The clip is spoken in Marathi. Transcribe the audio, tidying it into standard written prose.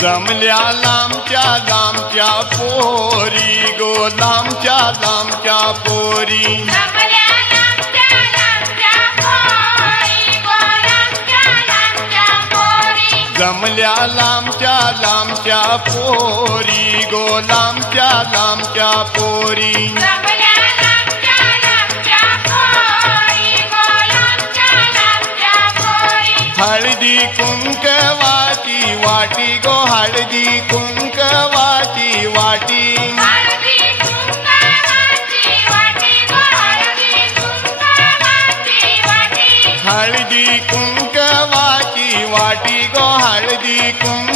जमल्या लांबच्या लांबच्या पोरी गो लांबच्या लांबच्या पोरी जमल्या लांबच्या लांबच्या पोरी गो लांबच्या लांबच्या पोरी जमल्या लांबच्या लांबच्या पोरी गो लांबच्या लांबच्या पोरी जमल्या लांबच्या लांबच्या पोरी गो लांबच्या लांबच्या पोरी हळदी कुंक वाटी वाटी गो हळदी कुंक